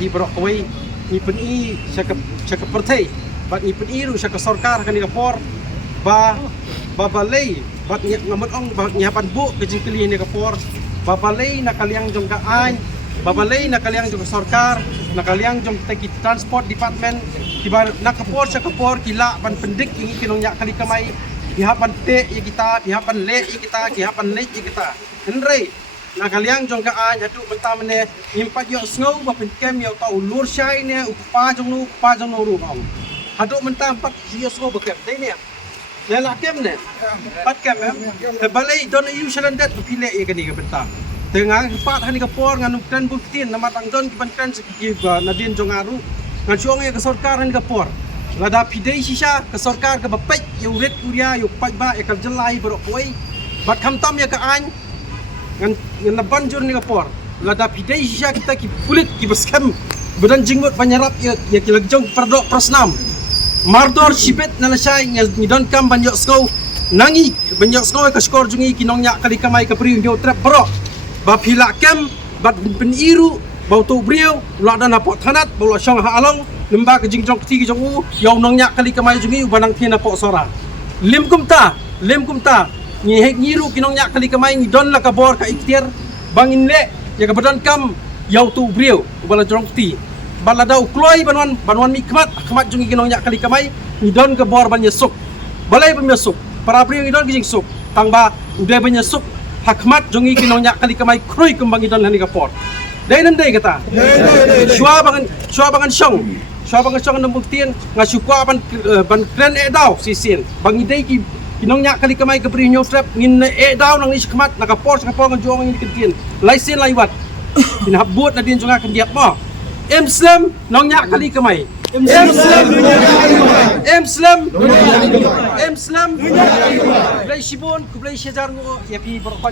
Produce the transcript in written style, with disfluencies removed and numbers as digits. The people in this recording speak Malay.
di berokoi ni peni syaka partai bat ni peni ru syaka sarkar kan Singapore ba balai bat ngamut ong ba nyapan bu ke jingkeli ni Singapore ba balai nak kaliang jong ka ai ba balai nak kaliang jong sarkar nak kaliang jong teki transport department kibar nak kapor syaka por kila ban pendik ingi kinong yak kali kamai dihapan te ya kita dihapan le ya kita dihapan le ya kita enre na kaliang jong ka an hatu mentah mene impat yo sngo ba penkem yo tau lur syai ne upa jong nu ru au hatu mentah empat yo sngo bekem te ne le la kem ne pat kem te balai don yu shalandat pile ye kani ka benta tengah empat hani ka por ngan ukran buktin nama tangdon ki ban kan ki nadin jong aru ngan chuang ye ka sarkar hani ka por lada pidei shisha ke sarkar ke bapek yo ret uria yo pai ba e ka jelai berokoi bat khamtam ya ka an ngan naban jur ni kapor lada pidei shisha kita ki kulit ki baskam badan jinggot banyarap ya ki lagjong perdok prasnam mardor shipet nalasai ni don kam banyak sko nangi banyak sko ka skor jungi kinong nya kali kamai ka priu yo trap bro ba phila kem bat peniru bau tu briau la dan apok thanat bau syang ha along lemba ke jingjong keti ke jong u yaw nong nya kali kamai jungi banang tina pok sora lem kumta ni hek ngiru kinong nya kali kamai ni don la ka bor ka ikhtiar bangin le ya ka badan kam yaw tu briau bala jong keti balada ukloi banwan mi khmat jungi kinong nya kali kamai ni don ka bor ban yesuk balai ban yesuk para briau ni don ke jing suk tangba udah ban yesuk hakmat jungi kinong nya kali kamai kroi kembang don hani ka por dai nan dai kata shwa bangan syong nan buktian ngasukwa ban kren e daw sisin bangi dai ki kinong nya kali kamai ke pri nyo trap ngin e daw nang is khmat nakapor ngan juang ni kedien laisen laiwat in habut na din junga kan diap mo emslam nong nya kali kamai emslam blai shibon ku blai shajar ngo ya pi berkhot